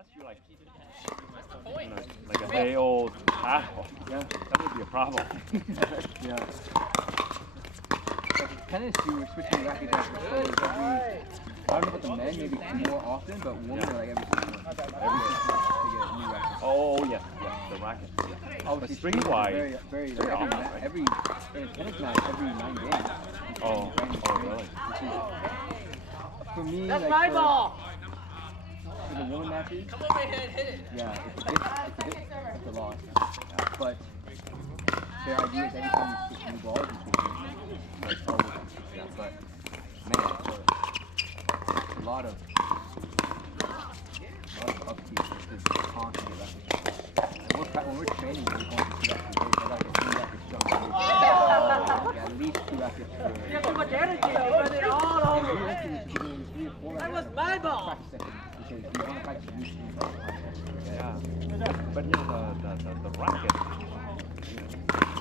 unless you like, like a day old asshole. Yeah, that would be a problem. Yeah. Like tennis, you were switching rackets out for shows every. I don't know about the men, maybe more often, but women are like every 6 months. Every 6 months to get a new racket. Oh yes, the racket. Yeah. Oh, but string wise, very often, right? Every in a tennis match, every 9 games. Oh really? For me, that's like my ball. For the women matches, come over here and hit it. Yeah, it's a loss. But their idea is every time you switch new balls, you switch new. Like always. Yeah, but man, it's a lot of upkeep. It's constantly left. When we're training, we're going to 2 rackets. They're like a 3 racket strong. Yeah, at least 2 rackets. You have too much energy. You run it all over. That was my ball. Because you want to practice new things. Yeah. But you know the racket.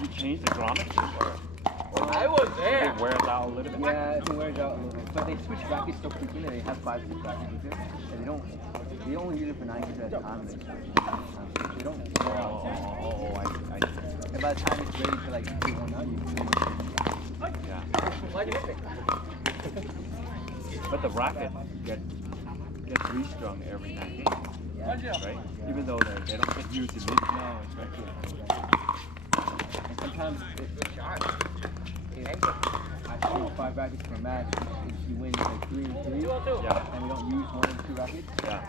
You change the grommet or I was there. It wears out a little bit. Yeah, it wears out a little bit. But they switch rackets so quickly that they have 5 6 rackets with it. And they only use it for 9 games at a time. They don't wear out. I see. And by the time it's ready to like do one out, you can Yeah. Why do you pick? But the racket gets restrung every 9 games. Yeah. Right? Even though they don't get used in mid. No, it's right. And sometimes I shoot 5 rackets per match. If you win like 3 and 3, Yeah. and we don't use 1 and 2 rackets, Yeah.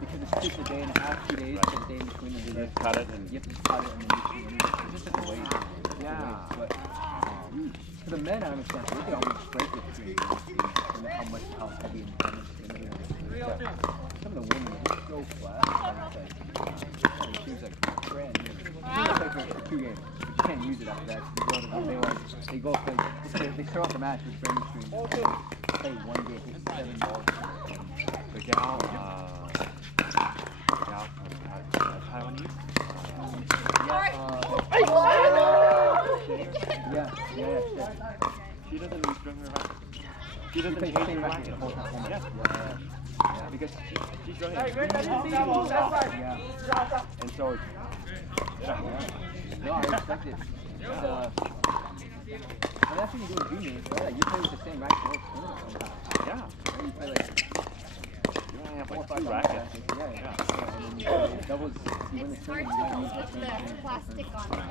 because it's just a day and a half, 2 days, right. A day in between the You days. cut it and You have to just cut it and then you shoot. It's just such a waste. yeah. But for the men, I understand. They can almost break it through how heavy and how much some of the women are so flat. It seems like brand new. You play for 2 games, but you can't use it after that. They go play. They start off the match with brand new screens. Play 1 game, hit 7 balls. The gal from Taiwanese. Yeah. She doesn't restring her racket. She doesn't plays change the same her racket racket. the whole time. Yeah, because she's running. Yeah. And so, yeah. No, I respect it. And that's what you do with juniors, right? You play with the same racket all the tournament sometimes. Yeah. You play like You only have 4 or like 5 2 rackets. Yeah. And then you play doubles, you win the tournament, you might use the With same the thing. plastic on it.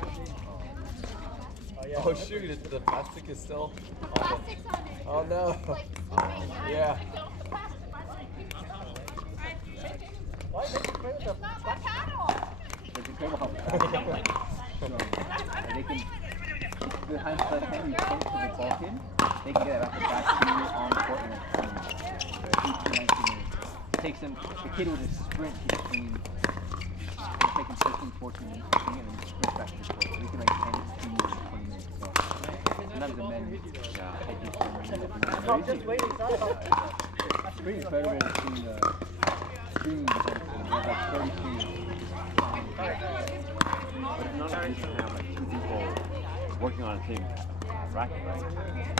Oh shoot, the plastic is still. The plastic's on it. Oh no. Like slipping. Yeah. The plastic. It's not my paddle. It's incredible how fast they can, behind the time you point to the ball pin, they can get it off the back to you on the court in like 20 minutes. 18, 19 minutes. It takes them, the kid will just sprint between, it's taking 13, 14 minutes to swing and then sprint back to the court. We can like 10 to 20 minutes. So sometimes the men, take it for it's pretty incredible to see the streaming defense. They have like 30 streams. But it's not like you can have like 2 people working on a team racket, right?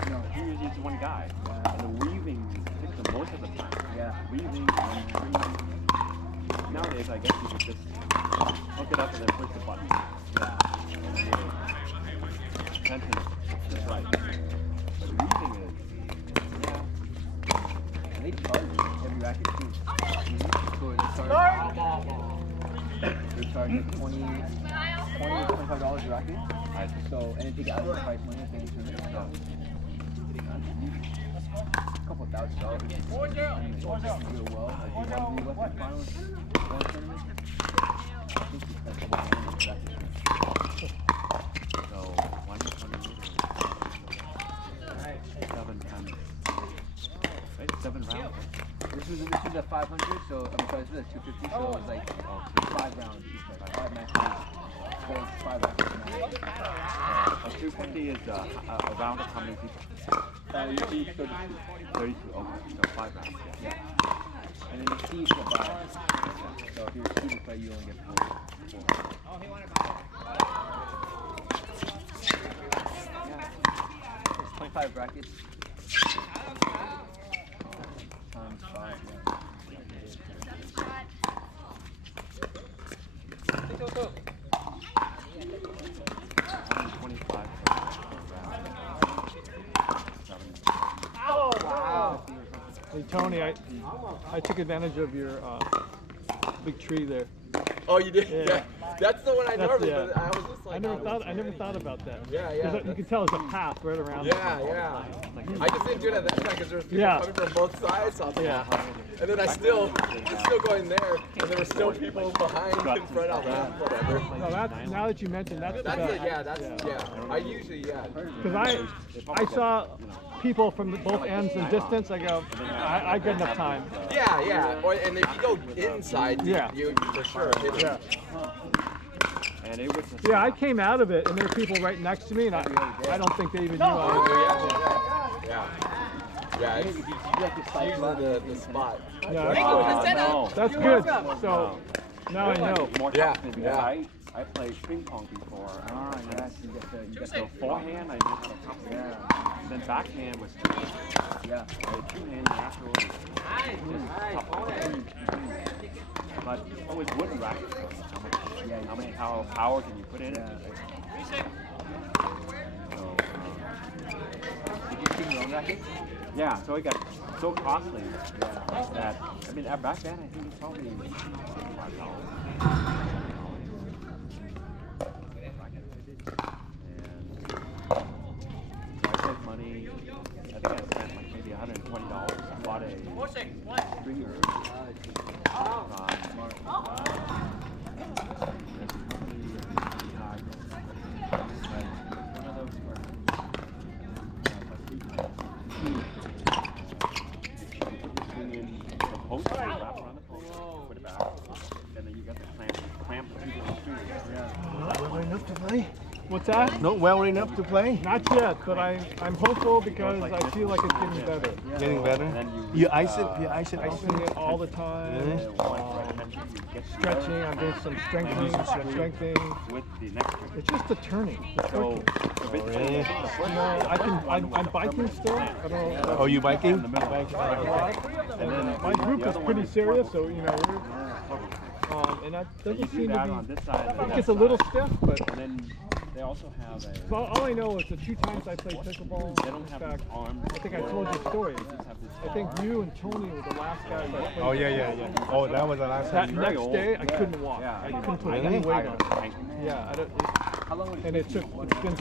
No. Usually it's 1 guy. And the weaving takes the most of the time. Yeah. Weaving and stringing. Nowadays, I guess you could just hook it up and then push the button. Yeah. And tension is just right. But weaving is, And they charge every racket too. So they charge like $20 to $25 a racket. So, and then take it out of the price money if they turn it. So, a couple $1,000. If you do well, like you want to be left in finals, one tournament. I think you spend a couple $1,000 on racket. so 120 meters. 7 times. Right? 7 rounds. This was a 500, so I'm sorry, this was a 250, so it was like 5 rounds. 5 matches. 5 rounds. A 250 is a round of how many people? Usually 32. 32. Okay, so 5 rounds. Yeah. And then the seeds will buy. So if you're a seeded player, you only get 4. It's 25 brackets. Times 5, yeah. Tony, I took advantage of your big tree there. Oh, you did? Yeah. Yeah. That's the one I That's- normally. yeah. But I was just like. I never thought about that. Yeah, yeah. 'Cause you can tell there's a path right around. Yeah, yeah. I just didn't do it at that time because there was people Yeah. coming from both sides. So I was like, Yeah. and then I still going there, and there were still people behind in front. I was like, whatever. No, now that you mentioned, that's the That's best. it. Yeah, yeah. I usually Because I saw people from both ends and distance. I go, I got enough time. Yeah. Or, and if you go inside, Yeah. you for sure hit it. Yeah. And it was Yeah, I came out of it, and there were people right next to me, and I don't think they even knew I was Yeah. Yeah, it's usually the spot. Yeah, no. that's good. So now I know. More Yeah, tough because yeah. I played ping pong before. Ah, yes, you get the So forehand, I knew how to top it. yeah, Then backhand was two hands. yeah. I had two hands afterwards. Just top But always wooden racket. How many power can you put in it? Yeah. Did you sing your own racket? Yeah, so it got so costly that I mean back then I think it's probably $5. And I saved money. I think I spent like maybe $120. I bought a stringer. Well enough to play? What's that? Not well enough to play? Not yet, but I'm hopeful because I feel like it's getting better. Getting better? You ice it? You ice it I often? sing it all the time. Stretching, I'm doing some strengthening. With the next trick. It's just the turning. The So, turning. really? You know, I'm biking still. I don't know. Oh, you biking? in the middle. And then my group is pretty serious, so you know we're. And that You doesn't do seem that to on be. this side. I think it's a little stiff, but And then they also have a. so all I know is the 2 times I played pickleball. They don't have in fact, these arms. I think I told you a story. They just have this I think you and Tony were the last guys I played. Oh, yeah. Oh, that was the last That time. next day, I couldn't walk. Yeah. I couldn't put Really? any weight on it. Right. Yeah, I don't, How long would and it's been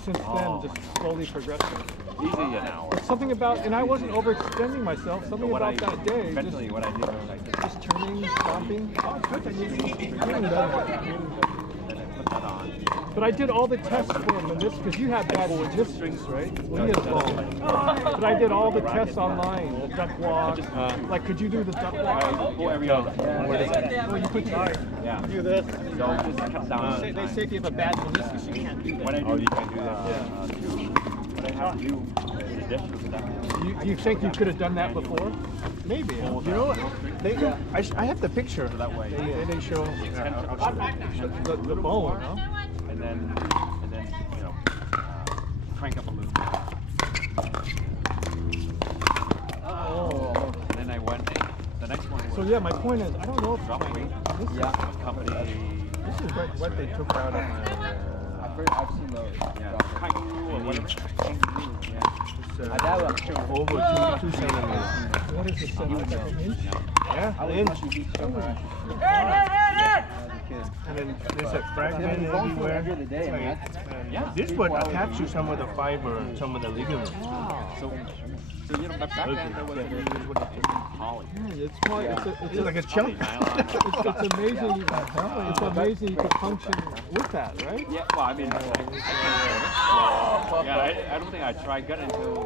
since then just slowly progressing. Easy an hour. But something about, and I wasn't overextending myself. Something What about that day, eventually what I did was I just turning, stomping. Oh, it's good. Getting better. then I put that on. But I did all the tests for meniscus because you have bad meniscus, right? We as well. But I did all the tests online. The duck walk. Like, could you do the duck walk? I go every other. Well, you put your Yeah. do this. So just cut down. They say if you have a bad meniscus, you can't do that. What I do, you can do that. What I have to do in addition to that. Do you think you could have done that before? Maybe. You know what? I have the picture. So that way. They show the bone, no? And then you know, crank up a little bit. Oh. And then I went. The next one was So yeah, my point is, I don't know if drop weight. this is, Company. this is what they took out of my. I've seen those. Yeah, kangaroo or whatever. Kangaroo. Yeah. My dad was sure. Over 2 centimeters. What is this? Like an inch? Yeah, I was inch. watching beach summer as a kid. And then there's a fragment I've been going through it everywhere. every other day. I mean, that's, Yeah. This would attach to some of the fiber, some of the ligaments. So you know, back then there was a poly. It's probably It's like a chunk. it's amazing. It's amazing you could function with that, right? Yeah, well, I mean, I don't think I tried got until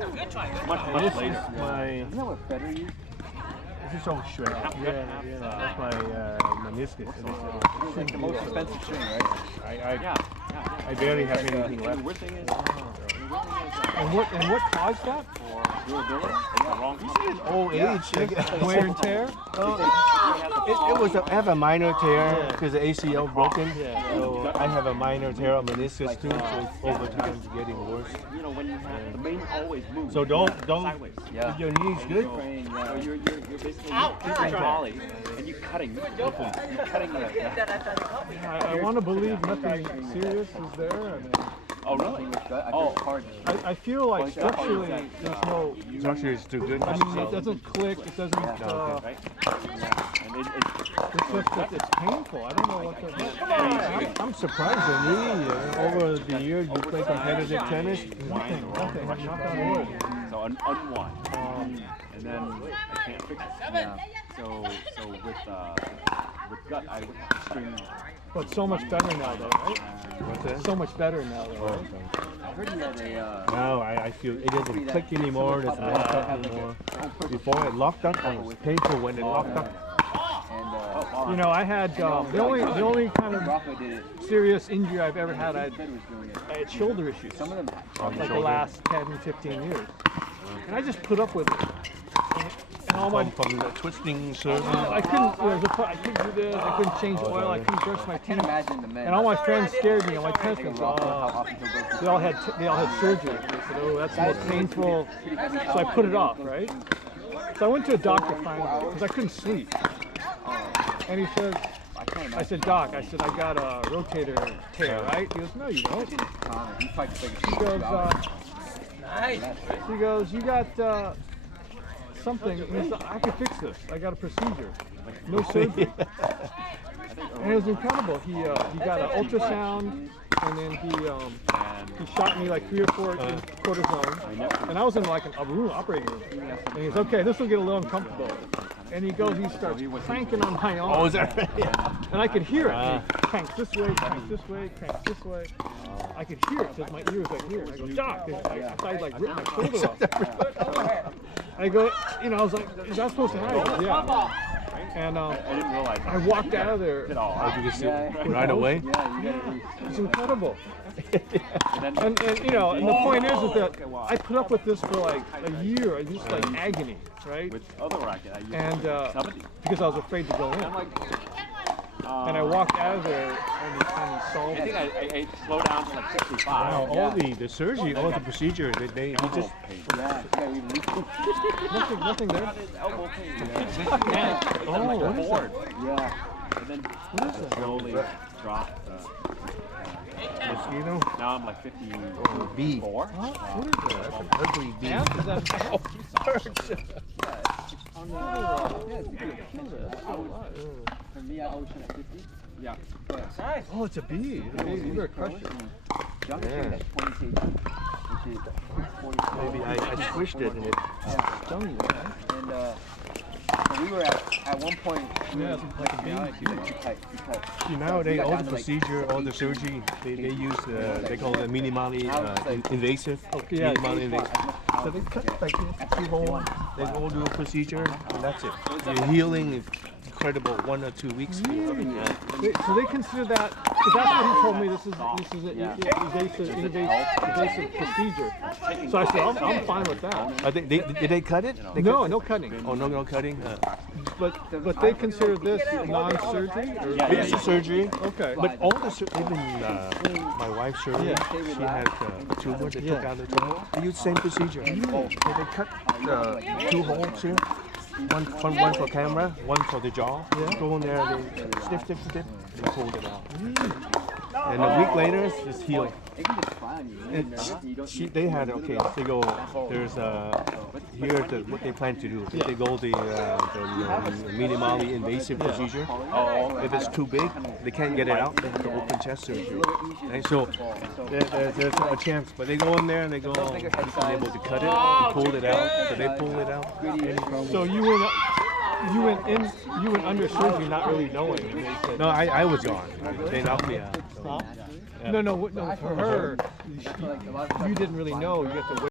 much This later. is my, isn't that what Federer used? this is all shred. That's my meniscus. It's like the most expensive string, right? I barely have anything The left. weird thing is, And what caused that? for durability, it's the wrong company. Old age. Like, Wear and tear? it was I have a minor tear because the ACL broken. So I have a minor tear on meniscus too. So over time it's getting worse. You know, when you have the main always moves. So don't sideways. Yeah. your knees good. Praying, So you're basically you're volley and you're cutting. You're cutting the. I want to believe nothing serious is there. I mean, Oh, really? Oh. I feel like structurally there's no. Structure is too good. I mean, it doesn't click. It doesn't. Right? And It's just that it's painful. I don't know what the. I'm surprised that over the years you play competitive tennis. Nothing. Knock on wood. so unwind. And then I can't fix it. Yeah. So with gut, I would string. But so much better now, though, right? What's that? So much better now, though. Right? I heard he had a. Now I feel it doesn't click anymore. It doesn't lock up anymore. Before it locked up, it was painful when it locked up. You know, I had the only kind of Rafa did it. serious injury I've ever had. I Fed was doing it. had shoulder issues, Some of them. like the last 10, 15 years, and I just put up with it. And all my From the twisting serve. I couldn't. I couldn't do this. I couldn't change oil. I couldn't brush my Can't teeth. imagine the men. And all my friends scared me. All my tennis friends, Rafa, how often he'll go through. they all had surgery. They said, "Oh, that's the most painful." So I put it off, right? So I went to a doctor finally because I couldn't sleep. And he says, I said, "Doc," I said, "I got a rotator tear, right?" He goes, "No, you don't." He probably took He goes, he goes, "You got something." And he said, "I can fix this. I got a procedure, no surgery." And it was incredible. He got an ultrasound, and then he shot me like 3 or 4 cortisone, and I was in like a room, operating room. And he goes, "Okay, this will get a little uncomfortable." And he starts cranking on my arm. Oh, is that? And I could hear it. He cranks this way, cranks this way, cranks this way. I could hear it because my ear was right here. And I go, "Doc," I thought he'd like rip my shoulder off. I go, I was like, "Is that supposed to happen?" Yeah. And I didn't realize I walked out of there. How did you see it right away? It's incredible. And and the point is that I put up with this for like a year, just like agony, right? with other racket, I used And 70. because I was afraid to go in. I'm like, And I walked out of there and he solved I think it. I slowed down to like 65. Wow, all the surgery, all the procedure, they just Nothing there. Elbow pain. Oh, what is that? Yeah. And then slowly dropped. mosquito. Now I'm like 54. Bee. What is that? That's an ugly bee. Ant? Is that For me, I always try at 50. Yeah. Oh, it's a bee. You better crush it. Young Yeah. at 20 kg, which is 40. Maybe I squished it and it Stung you, right? And so we were at one point. Yeah, it's like a bee. Too tight. See, nowadays all the procedure, all the surgery, they use they call it minimally invasive. yeah. Minimally invasive. So they cut like this, 2 holes. They all do a procedure, and that's it. Your healing is incredible. 1 or 2 weeks. So they consider that, because that's what he told me, this is an invasive procedure. So I said, I'm fine with that. Did they cut it? They No, cut no cutting. Oh, no cutting. But they consider this non-surgery? Or It's a surgery. Okay. But all the even my wife's surgery, she had a tumor. They took out the tumor. They used the same procedure. So they cut 2 holes here. One for camera, one for the jaw. Go in there, they snip, and pulled it out. And a week later, it's healed. It can just fly on you. They had they go. There's here's what they plan to do. They go the minimally invasive procedure. If it's too big, they can't get it out. They have to open chest surgery. And so there's a chance, but they go in there and they go able to cut it and pull it out. So they pull it out. So you went under surgery not really knowing. And they said, No, I was gone. They knocked me out. huh? No, for her, you didn't really know. You have to wait.